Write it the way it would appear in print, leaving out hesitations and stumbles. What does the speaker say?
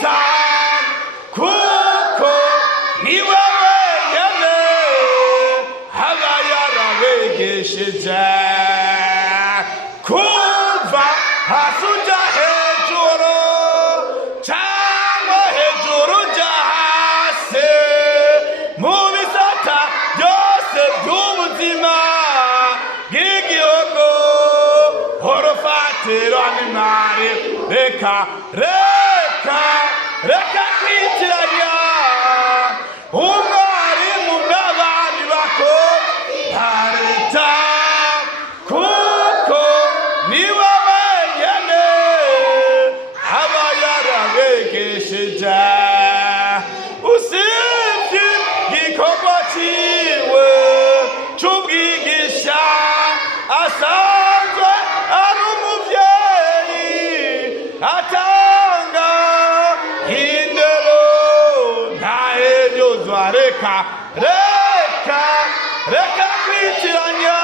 itanu kuko niwe wenyene aba yarabegesheje kuva hasi uja hejuru cyangwa hejuru uja hasi mu bisata byose by'ubuzima bw'igihugu urufatiro n'imari reka kwitiranya umwarimu n'abandi bakora leta kuko niwe wenyene aba yarabegesheje usibye igikorwa ciwe c'ubwigisha asanzwe ari umuvyeyi atanga indero ntahenyuzwa reka kwitiranya